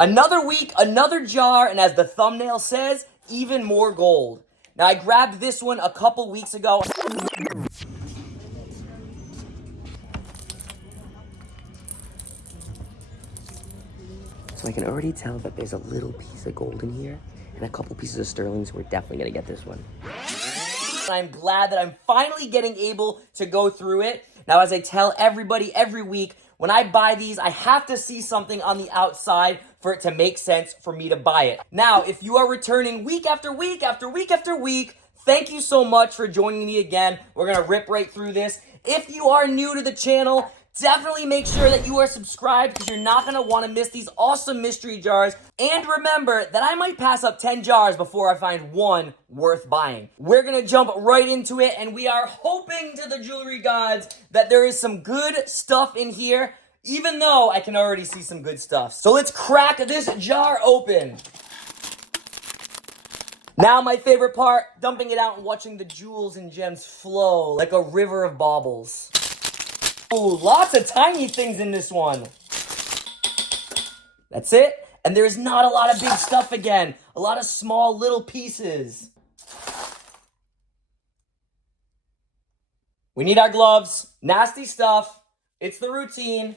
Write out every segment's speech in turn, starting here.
Another week, another jar, and as the thumbnail says, even more gold. Now, I grabbed this one a couple weeks ago. So I can already tell that there's a little piece of gold in here and a couple pieces of sterling, so we're definitely gonna get this one. I'm glad that I'm finally getting able to go through it. Now, as I tell everybody every week, when I buy these, I have to see something on the outside for it to make sense for me to buy it. Now, if you are returning week after week after week after week, thank you so much for joining me again. We're gonna rip right through this. If you are new to the channel, definitely make sure that you are subscribed because you're not going to want to miss these awesome mystery jars. And remember that I might pass up 10 jars before I find one worth buying. We're going to jump right into it, and we are hoping to the jewelry gods that there is some good stuff in here, even though I can already see some good stuff. So let's crack this jar open. Now my favorite part, dumping it out and watching the jewels and gems flow like a river of baubles. Ooh, lots of tiny things in this one. That's it. And there's not a lot of big stuff again. A lot of small little pieces. We need our gloves. Nasty stuff. It's the routine.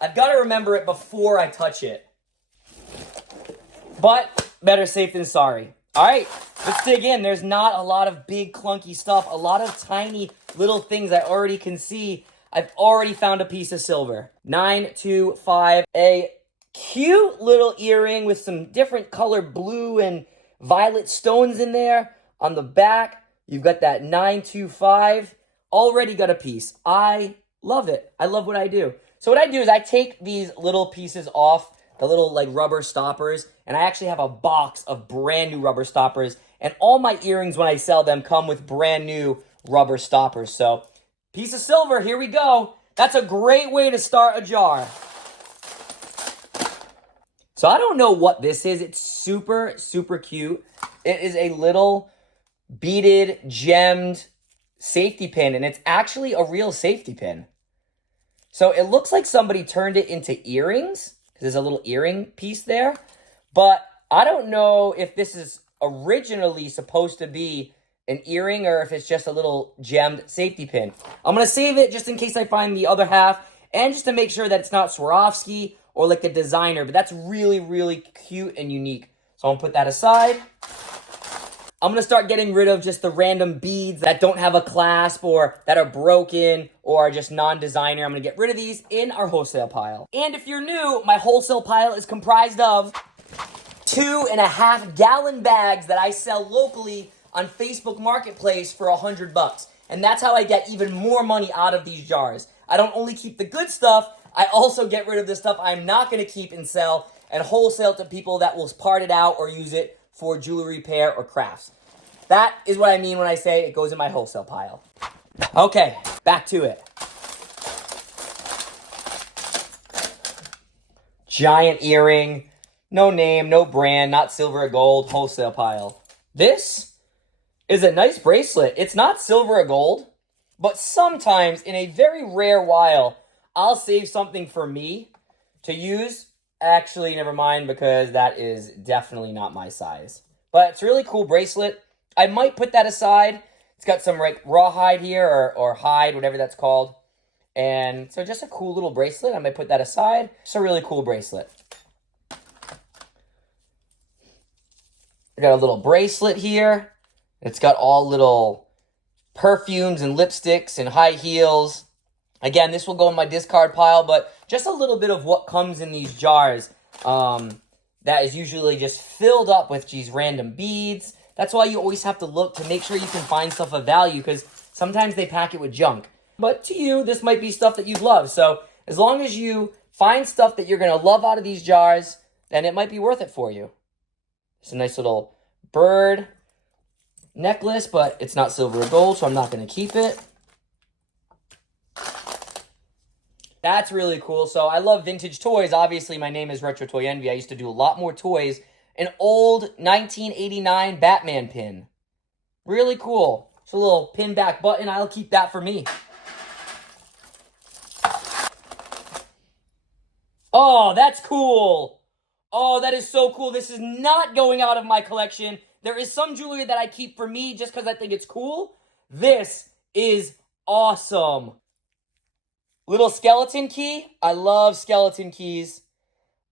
I've got to remember it before I touch it. But better safe than sorry. All right, let's dig in. There's not a lot of big clunky stuff. A lot of tiny little things I already can see. I've already found a piece of silver. 925, a cute little earring with some different color blue and violet stones in there. On the back, you've got that 925. Already got a piece. I love it. I love what I do. So what I do is I take these little pieces off, the little like rubber stoppers, and I actually have a box of brand new rubber stoppers. And all my earrings, when I sell them, come with brand new rubber stoppers. So piece of silver, here we go. That's a great way to start a jar. So I don't know what this is. It's super, super cute. It is a little beaded, gemmed safety pin, and it's actually a real safety pin. So it looks like somebody turned it into earrings, because there's a little earring piece there. But I don't know if this is originally supposed to be an earring or if it's just a little gemmed safety pin. I'm going to save it just in case I find the other half and just to make sure that it's not Swarovski or like a designer, but that's really, really cute and unique. So I'm going to put that aside. I'm going to start getting rid of just the random beads that don't have a clasp or that are broken or are just non-designer. I'm going to get rid of these in our wholesale pile. And if you're new, my wholesale pile is comprised of 2.5-gallon bags that I sell locally on Facebook Marketplace for $100. And that's how I get even more money out of these jars. I don't only keep the good stuff, I also get rid of the stuff I'm not going to keep and sell and wholesale to people that will part it out or use it for jewelry repair or crafts. That is what I mean when I say it goes in my wholesale pile. Okay, back to it. Giant earring, no name, no brand, not silver or gold, wholesale pile. This is a nice bracelet. It's not silver or gold, but sometimes in a very rare while, I'll save something for me to use. Actually, never mind, because that is definitely not my size. But it's a really cool bracelet. I might put that aside. It's got some like rawhide here or hide, whatever that's called. And so just a cool little bracelet. I might put that aside. It's a really cool bracelet. I got a little bracelet here. It's got all little perfumes and lipsticks and high heels. Again, this will go in my discard pile, but just a little bit of what comes in these jars that is usually just filled up with these random beads. That's why you always have to look to make sure you can find stuff of value, because sometimes they pack it with junk. But to you, this might be stuff that you'd love. So as long as you find stuff that you're going to love out of these jars, then it might be worth it for you. It's a nice little bird necklace, but it's not silver or gold, so I'm not going to keep it. That's really cool. So I love vintage toys. Obviously, my name is Retro Toy Envy. I used to do a lot more toys. An old 1989 Batman pin. Really cool. It's a little pin back button. I'll keep that for me. Oh, that's cool. Oh, that is so cool. This is not going out of my collection. There is some jewelry that I keep for me just because I think it's cool. This is awesome. Little skeleton key. I love skeleton keys.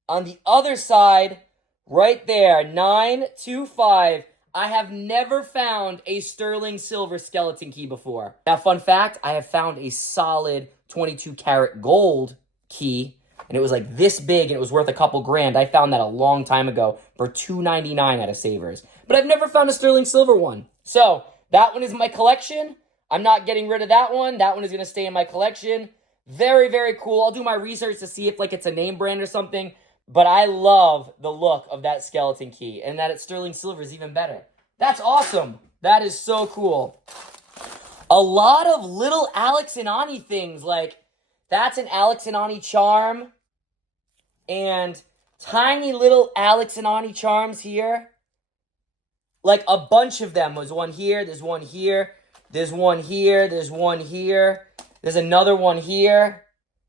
On the other side, right there, 925. I have never found a sterling silver skeleton key before. Now, fun fact, I have found a solid 22 karat gold key, and it was like this big, and it was worth a couple grand. I found that a long time ago for $2.99 at a Savers. But I've never found a sterling silver one. So, that one is my collection. I'm not getting rid of that one. That one is going to stay in my collection. Very, very cool. I'll do my research to see if like it's a name brand or something. But I love the look of that skeleton key. And that it's sterling silver is even better. That's awesome. That is so cool. A lot of little Alex and Ani things. Like, that's an Alex and Ani charm. And tiny little Alex and Ani charms here. Like, a bunch of them. There's one here. There's one here. There's one here. There's one here. There's another one here.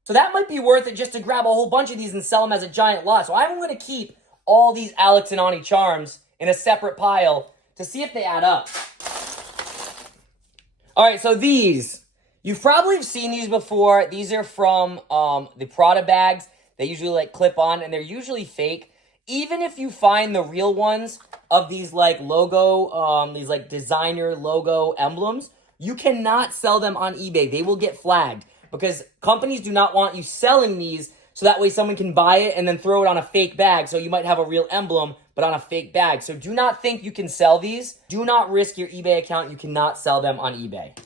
So that might be worth it just to grab a whole bunch of these and sell them as a giant lot. So I'm going to keep all these Alex and Ani charms in a separate pile to see if they add up. All right, so these. You've probably seen these before. These are from the Prada bags. They usually like clip on and they're usually fake. Even if you find the real ones of these like logo, these like designer logo emblems, you cannot sell them on eBay. They will get flagged. Because companies do not want you selling these so that way someone can buy it and then throw it on a fake bag. So you might have a real emblem, but on a fake bag. So do not think you can sell these. Do not risk your eBay account. You cannot sell them on eBay.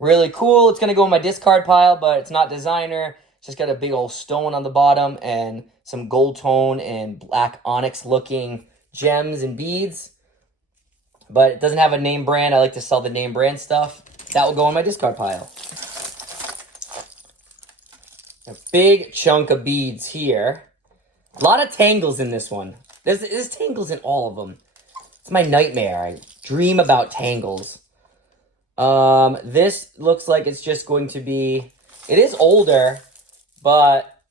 Really cool. It's going to go in my discard pile, but it's not designer. It's just got a big old stone on the bottom and some gold tone and black onyx looking gems and beads, but it doesn't have a name brand. I like to sell the name brand stuff. That will go in my discard pile. A big chunk of beads here. A lot of tangles in this one. There's tangles in all of them. It's my nightmare. I dream about tangles. This looks like it's just going to be, it is older, but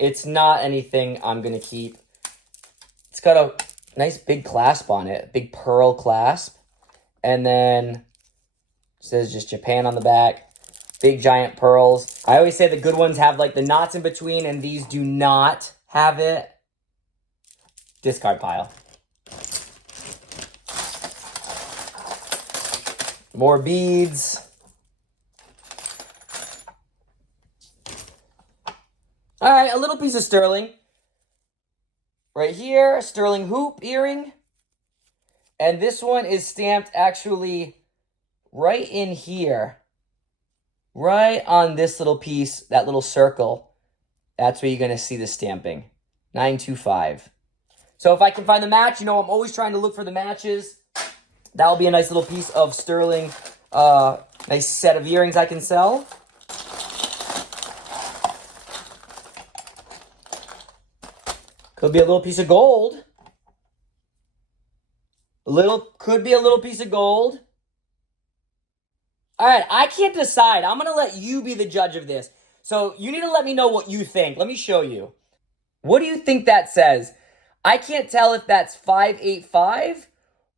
it's not anything I'm going to keep. It's got a nice big clasp on it, big pearl clasp. And then it says just Japan on the back. Big giant pearls. I always say the good ones have like the knots in between and these do not have it. Discard pile. More beads. All right, a little piece of sterling. Right here, a sterling hoop earring. And this one is stamped actually right in here. Right on this little piece, that little circle. That's where you're going to see the stamping. 925. So if I can find the match, you know I'm always trying to look for the matches. That'll be a nice little piece of sterling, nice set of earrings I can sell. Could be a little piece of gold. Could be a little piece of gold. All right, I can't decide. I'm going to let you be the judge of this. So you need to let me know what you think. Let me show you. What do you think that says? I can't tell if that's 585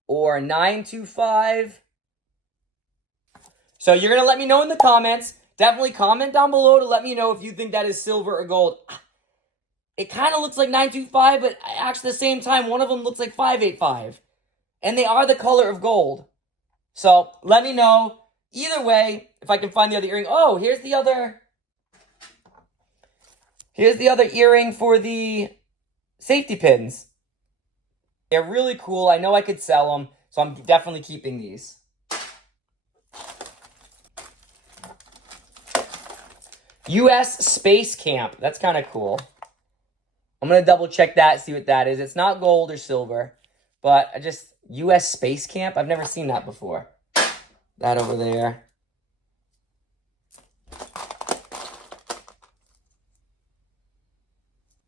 or 925. So you're going to let me know in the comments. Definitely comment down below to let me know if you think that is silver or gold. It kind of looks like 925, but actually at the same time, one of them looks like 585. And they are the color of gold. So let me know. Either way, if I can find the other earring. Oh, here's the other earring for the safety pins. They're really cool. I know I could sell them, so I'm definitely keeping these. U.S. Space Camp. That's kind of cool. I'm going to double check that, see what that is. It's not gold or silver, but U.S. Space Camp? I've never seen that before. That over there.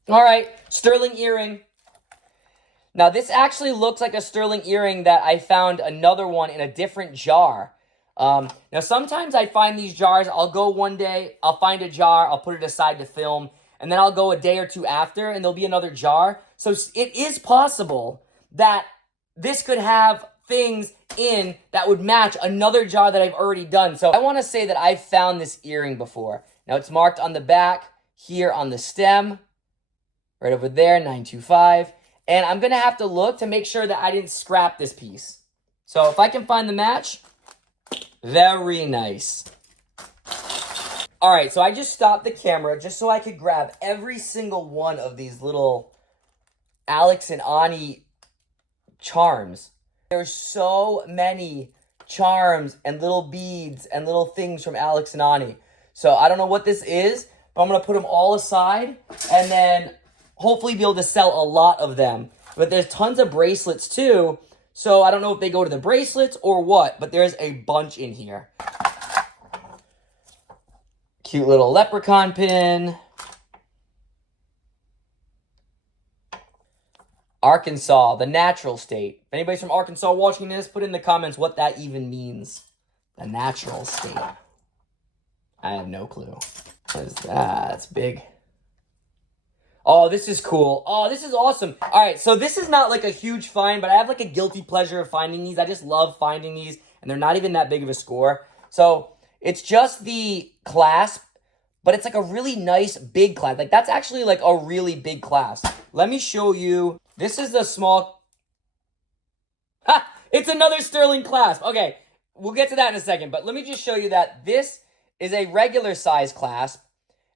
All right, sterling earring. Now, this actually looks like a sterling earring that I found another one in a different jar. Now, sometimes I find these jars. I'll go one day, I'll find a jar, I'll put it aside to film, and then I'll go a day or two after, and there'll be another jar. So it is possible that this could have things in that would match another jar that I've already done. So I want to say that I've found this earring before. Now, it's marked on the back, here on the stem, right over there, 925. And I'm going to have to look to make sure that I didn't scrap this piece. So if I can find the match, very nice. All right, so I just stopped the camera just so I could grab every single one of these little Alex and Ani charms. There's so many charms and little beads and little things from Alex and Ani. So I don't know what this is, but I'm going to put them all aside and then hopefully be able to sell a lot of them. But there's tons of bracelets too. So I don't know if they go to the bracelets or what, but there's a bunch in here. Cute little leprechaun pin. Arkansas, the natural state. If anybody's from Arkansas watching this, put in the comments what that even means. The natural state. I have no clue. What is that? That's big. Oh, this is cool. Oh, this is awesome. All right, so this is not like a huge find, but I have like a guilty pleasure of finding these. I just love finding these, and they're not even that big of a score. So it's just the clasp, but it's like a really nice big clasp. Like that's actually like a really big clasp. Let me show you. This is the small. Ha! It's another sterling clasp. Okay, we'll get to that in a second, but let me just show you that this is a regular size clasp,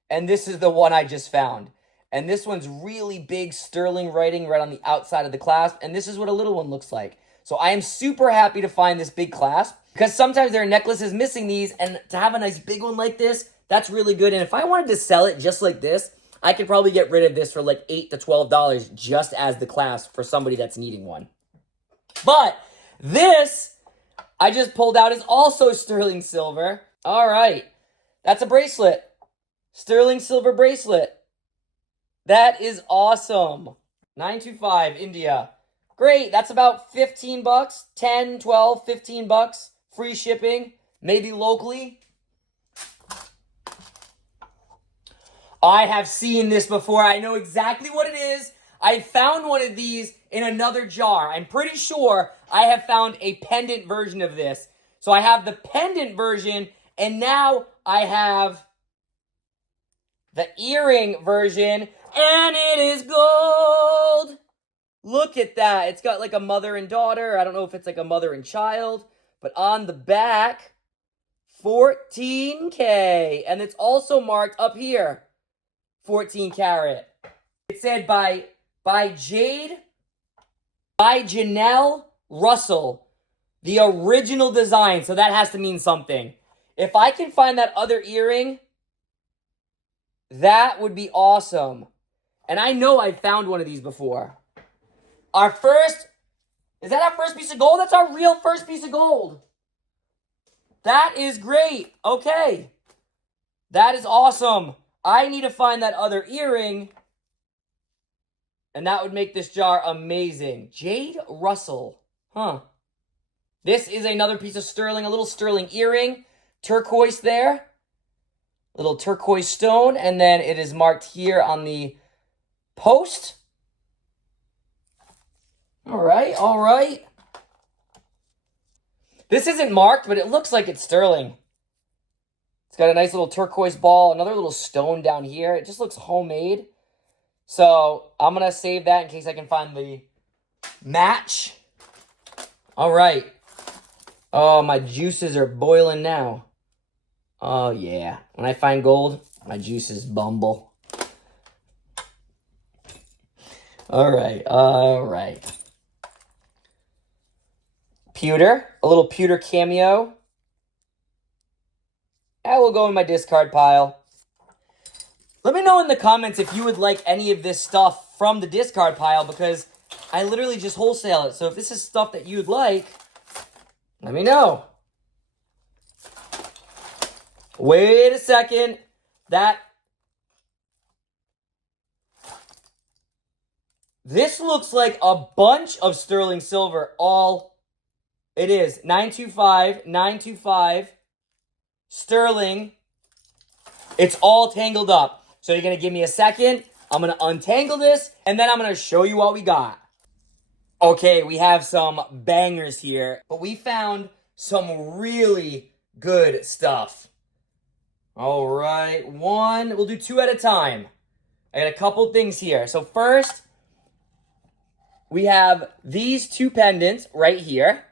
and this is the one I just found. And this one's really big sterling writing right on the outside of the clasp. And this is what a little one looks like. So I am super happy to find this big clasp because sometimes there are necklaces missing these. And to have a nice big one like this, that's really good. And if I wanted to sell it just like this, I could probably get rid of this for like $8 to $12 just as the clasp for somebody that's needing one. But this I just pulled out is also sterling silver. All right. That's a bracelet. Sterling silver bracelet. That is awesome. 925 India. Great. That's about 15 bucks. 10, 12, 15 bucks. Free shipping. Maybe locally. I have seen this before. I know exactly what it is. I found one of these in another jar. I'm pretty sure I have found a pendant version of this. So I have the pendant version, and now I have the earring version. And it is gold. Look at that. It's got like a mother and daughter. I don't know if it's like a mother and child. But on the back, 14K. And it's also marked up here, 14 karat. It said by Janelle Russell. The original design. So that has to mean something. If I can find that other earring, that would be awesome. And I know I've found one of these before. Is that our first piece of gold? That's our real first piece of gold. That is great. Okay. That is awesome. I need to find that other earring. And that would make this jar amazing. Jade Russell. Huh. This is another piece of sterling, a little sterling earring. Turquoise there. Little turquoise stone. And then it is marked here on the post. All right, all right. This isn't marked, but it looks like it's sterling. It's got a nice little turquoise ball, another little stone down here. It just looks homemade. So I'm going to save that in case I can find the match. All right. Oh, my juices are boiling now. Oh, yeah. When I find gold, my juices bumble. All right, all right. Pewter, a little pewter cameo. That will go in my discard pile. Let me know in the comments if you would like any of this stuff from the discard pile because I literally just wholesale it. So if this is stuff that you'd like, let me know. Wait a second. This looks like a bunch of sterling silver all It is 925 sterling. It's all tangled up. So you're going to give me a second. I'm going to untangle this, and then I'm going to show you what we got. Okay, we have some bangers here, but we found some really good stuff. All right, we'll do two at a time. I got a couple things here. So first, we have these two pendants right here.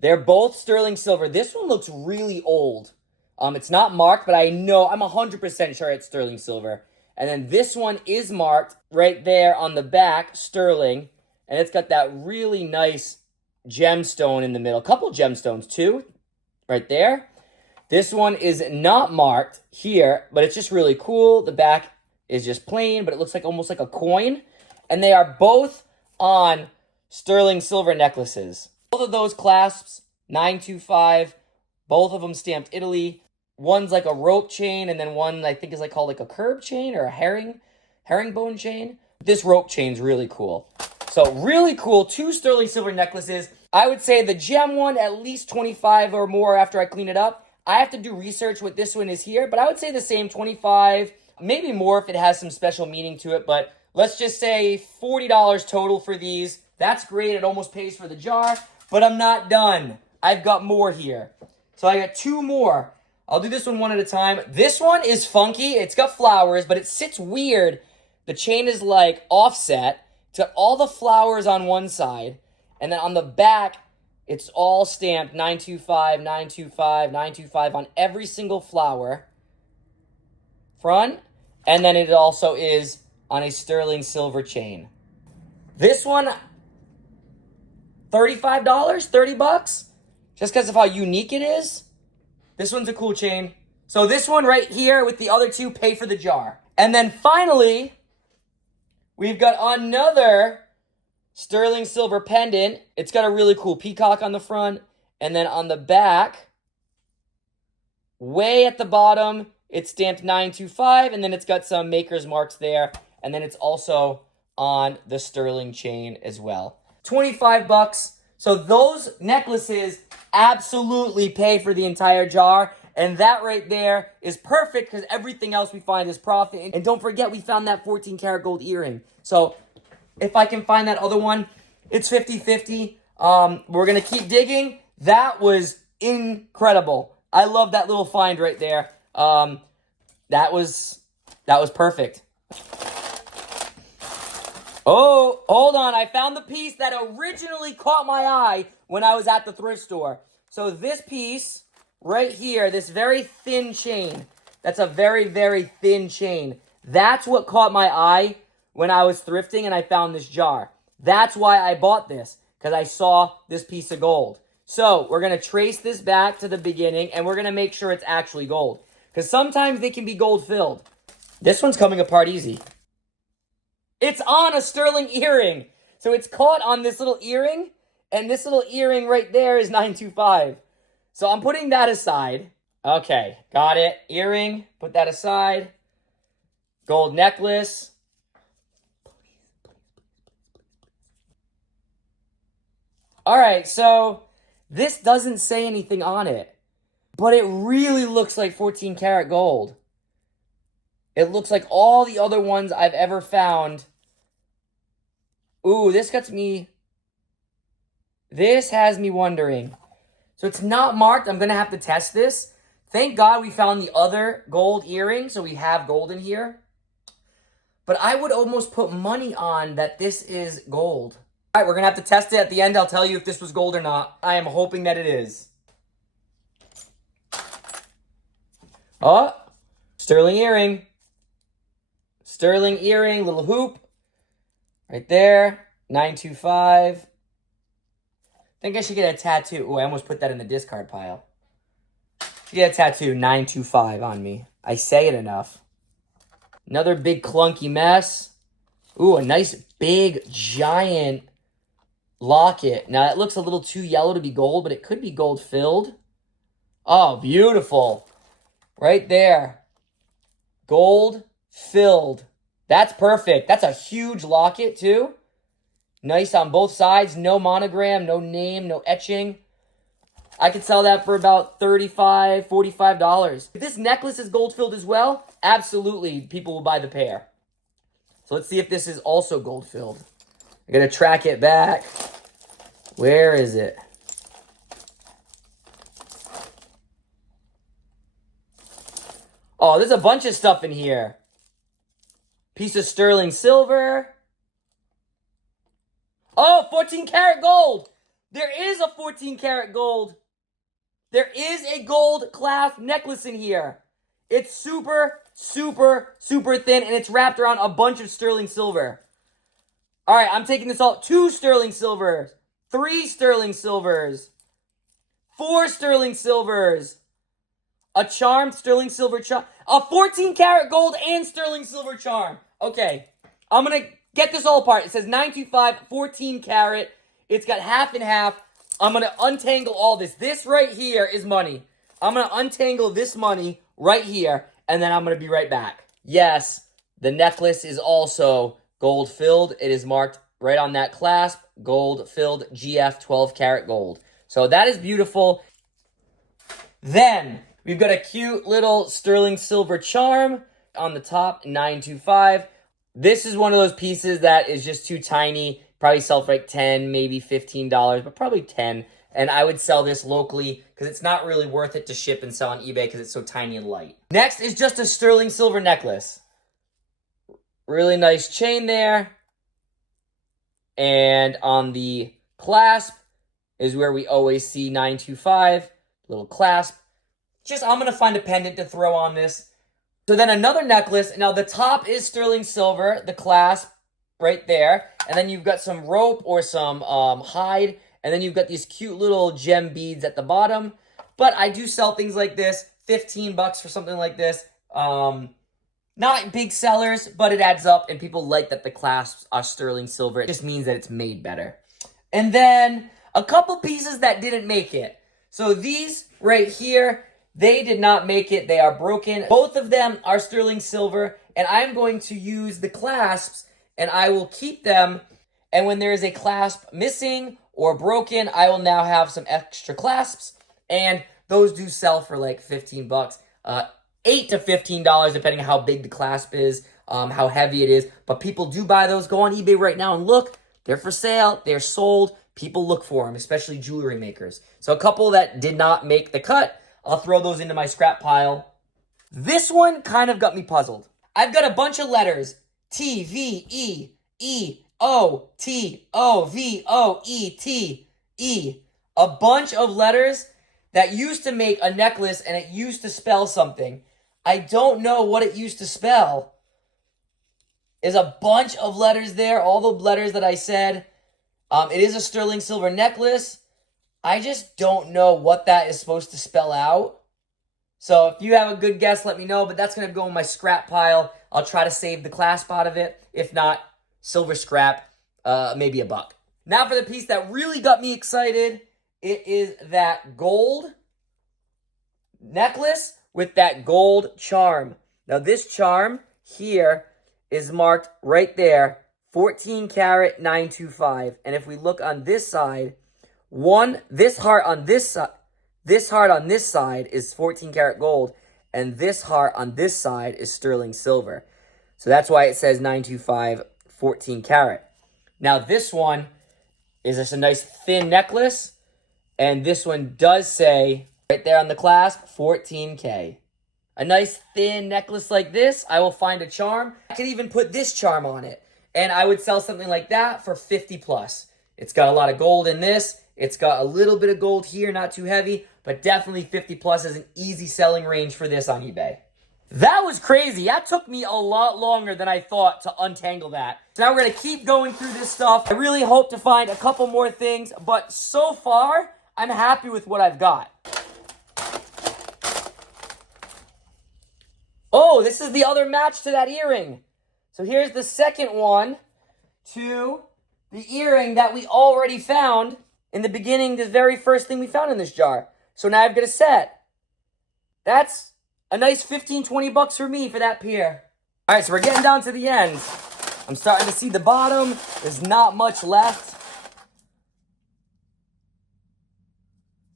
They're both sterling silver. This one looks really old. It's not marked, but I'm 100% sure it's sterling silver. And then this one is marked right there on the back, sterling. And it's got that really nice gemstone in the middle. A couple gemstones too, right there. This one is not marked here, but it's just really cool. The back is just plain, but it looks like almost like a coin. And they are both on sterling silver necklaces. Both of those clasps, 925, both of them stamped Italy. One's like a rope chain, and then one I think is called like a curb chain or a herringbone chain. This rope chain's really cool. So really cool, two sterling silver necklaces. I would say the gem one, at least 25 or more after I clean it up. I have to do research what this one is here, but I would say the same 25, maybe more if it has some special meaning to it, but let's just say $40 total for these. That's great, it almost pays for the jar, but I'm not done. I've got more here. So I got two more. I'll do this one at a time. This one is funky. It's got flowers, but it sits weird. The chain is like offset. It's got all the flowers on one side. And then on the back, it's all stamped 925, 925, 925 on every single flower. Front. And then it also is on a sterling silver chain. This one, $35, $30, just because of how unique it is. This one's a cool chain. So this one right here with the other two pay for the jar. And then finally, we've got another sterling silver pendant. It's got a really cool peacock on the front. And then on the back, way at the bottom, it's stamped 925. And then it's got some maker's marks there. And then it's also on the sterling chain as well. 25 bucks. So those necklaces absolutely pay for the entire jar. And that right there is perfect because everything else we find is profit. And don't forget, we found that 14 karat gold earring. So if I can find that other one, it's 50-50. We're going to keep digging. That was incredible. I love that little find right there. That was perfect. Oh, hold on. I found the piece that originally caught my eye when I was at the thrift store. So this piece right here, this very thin chain, that's a very, very thin chain. That's what caught my eye when I was thrifting and I found this jar. That's why I bought this, because I saw this piece of gold. So we're going to trace this back to the beginning and we're going to make sure it's actually gold. Because sometimes they can be gold filled. This one's coming apart easy. It's on a sterling earring. So it's caught on this little earring. And this little earring right there is 925. So I'm putting that aside. Okay, got it. Earring, put that aside. Gold necklace. All right, so this doesn't say anything on it. But it really looks like 14 karat gold. It looks like all the other ones I've ever found. Ooh, this has me wondering. So it's not marked. I'm going to have to test this. Thank God we found the other gold earring, so we have gold in here. But I would almost put money on that this is gold. All right, we're going to have to test it at the end. I'll tell you if this was gold or not. I am hoping that it is. Oh, sterling earring. Sterling earring, little hoop. Right there, 925. I think I should get a tattoo. Oh, I almost put that in the discard pile. Get a tattoo, 925 on me. I say it enough. Another big clunky mess. Ooh, a nice big giant locket. Now, that looks a little too yellow to be gold, but it could be gold filled. Oh, beautiful. Right there. Gold filled. That's perfect. That's a huge locket, too. Nice on both sides. No monogram, no name, no etching. I could sell that for about $35, $45. If this necklace is gold filled as well, absolutely, people will buy the pair. So let's see if this is also gold filled. I'm gonna track it back. Where is it? Oh, there's a bunch of stuff in here. Piece of sterling silver. Oh, 14 karat gold. There is a 14 karat gold. There is a gold clasp necklace in here. It's super, super, super thin, and it's wrapped around a bunch of sterling silver. All right, I'm taking this all. 2 sterling silvers, 3 sterling silvers, 4 sterling silvers, a charmed sterling silver charm, a 14 karat gold and sterling silver charm. Okay, I'm going to get this all apart. It says 925, 14 karat. It's got half and half. I'm going to untangle all this. This right here is money. I'm going to untangle this money right here, and then I'm going to be right back. Yes, the necklace is also gold filled. It is marked right on that clasp, gold filled GF 12 karat gold. So that is beautiful. Then we've got a cute little sterling silver charm on the top, 925. This is one of those pieces that is just too tiny. Probably sell for like $10, maybe $15, but probably 10. And I would sell this locally because it's not really worth it to ship and sell on eBay because it's so tiny and light. Next is just a sterling silver necklace. Really nice chain there. And on the clasp is where we always see 925. Little clasp. I'm going to find a pendant to throw on this. So then another necklace. Now the top is sterling silver, the clasp right there. And then you've got some rope or some hide. And then you've got these cute little gem beads at the bottom. But I do sell things like this. $15 for something like this. Not big sellers, but it adds up. And people like that the clasps are sterling silver. It just means that it's made better. And then a couple pieces that didn't make it. So these right here, they did not make it. They are broken. Both of them are sterling silver. And I'm going to use the clasps and I will keep them. And when there is a clasp missing or broken, I will now have some extra clasps. And those do sell for like $15. $8 to $15 depending on how big the clasp is, how heavy it is. But people do buy those. Go on eBay right now and look. They're for sale. They're sold. People look for them, especially jewelry makers. So a couple that did not make the cut, I'll throw those into my scrap pile. This one kind of got me puzzled. I've got a bunch of letters. T, V, E, E, O, T, O, V, O, E, T, E. A bunch of letters that used to make a necklace and it used to spell something. I don't know what it used to spell. There's a bunch of letters there, all the letters that I said. It is a sterling silver necklace. I just don't know what that is supposed to spell out. So if you have a good guess, let me know. But that's going to go in my scrap pile. I'll try to save the clasp out of it. If not, silver scrap, maybe $1. Now for the piece that really got me excited. It is that gold necklace with that gold charm. Now this charm here is marked right there, 14 karat 925. And if we look on this side, this heart on this side is 14 karat gold, and this heart on this side is sterling silver. So that's why it says 925 14 karat. Now this one is just a nice thin necklace, and this one does say right there on the clasp 14K. A nice thin necklace like this, I will find a charm. I could even put this charm on it, and I would sell something like that for 50 plus. It's got a lot of gold in this. It's got a little bit of gold here, not too heavy, but definitely 50 plus is an easy selling range for this on eBay. That was crazy. That took me a lot longer than I thought to untangle that. So now we're going to keep going through this stuff. I really hope to find a couple more things, but so far, I'm happy with what I've got. Oh, this is the other match to that earring. So here's the second one to the earring that we already found in the beginning, the very first thing we found in this jar. So now I've got a set. That's a nice $15, $20 for me for that pair. All right, so we're getting down to the end. I'm starting to see the bottom. There's not much left.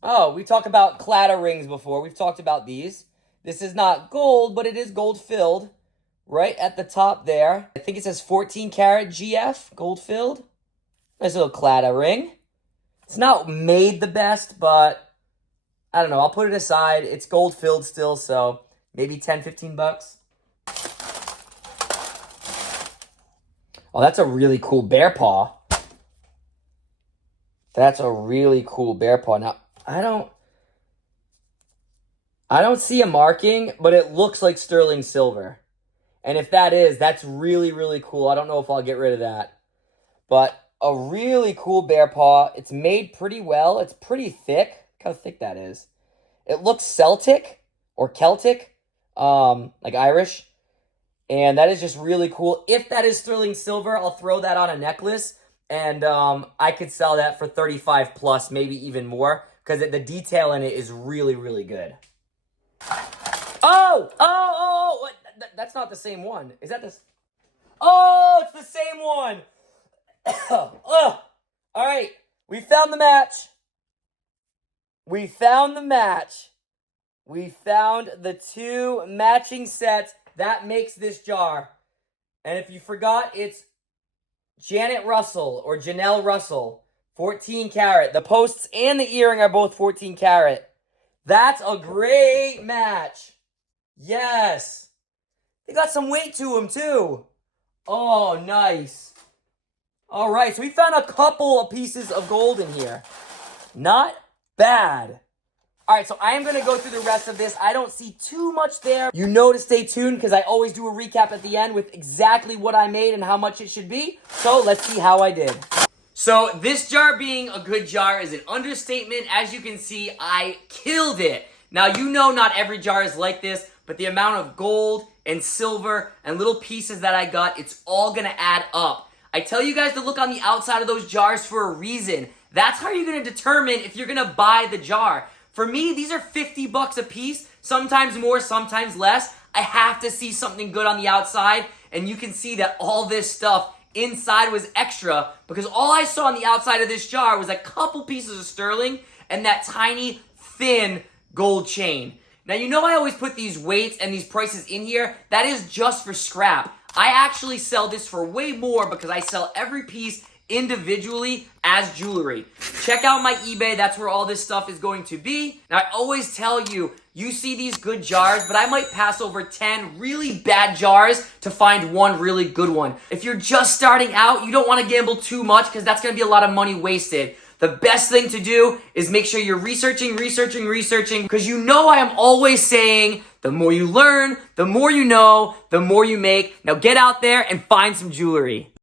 Oh, we talked about clatter rings before. We've talked about these. This is not gold, but it is gold filled. Right at the top there. I think it says 14 karat GF, gold filled. Nice little clatter ring. It's not made the best, but I don't know. I'll put it aside. It's gold filled still, so maybe 10, 15 bucks. Oh, that's a really cool bear paw. That's a really cool bear paw. Now, I don't see a marking, but it looks like sterling silver. And if that is, that's really, really cool. I don't know if I'll get rid of that. But a really cool bear paw. It's made pretty well. It's pretty thick. Look how thick that is. It looks Celtic or Celtic, like Irish. And that is just really cool. If that is sterling silver, I'll throw that on a necklace. And I could sell that for 35 plus, maybe even more. Because the detail in it is really, really good. Oh! That's not the same one. Is that this? Oh, it's the same one. All right. We found the match. We found the match. We found the two matching sets. That makes this jar. And if you forgot, it's Janet Russell or Janelle Russell. 14 karat. The posts and the earring are both 14 karat. That's a great match. Yes. They got some weight to them, too. Oh, nice. All right, so we found a couple of pieces of gold in here. Not bad. All right, so I am going to go through the rest of this. I don't see too much there. You know to stay tuned because I always do a recap at the end with exactly what I made and how much it should be. So let's see how I did. So this jar being a good jar is an understatement. As you can see, I killed it. Now, you know not every jar is like this, but the amount of gold and silver and little pieces that I got, it's all going to add up. I tell you guys to look on the outside of those jars for a reason. That's how you're going to determine if you're going to buy the jar. For me, these are 50 bucks a piece, sometimes more, sometimes less. I have to see something good on the outside, and you can see that all this stuff inside was extra because all I saw on the outside of this jar was a couple pieces of sterling and that tiny, thin gold chain. Now, you know I always put these weights and these prices in here. That is just for scrap. I actually sell this for way more because I sell every piece individually as jewelry. Check out my eBay. That's where all this stuff is going to be. Now, I always tell you, you see these good jars, but I might pass over 10 really bad jars to find one really good one. If you're just starting out, you don't want to gamble too much because that's going to be a lot of money wasted. The best thing to do is make sure you're researching, because you know I am always saying, the more you learn, the more you know, the more you make. Now get out there and find some jewelry.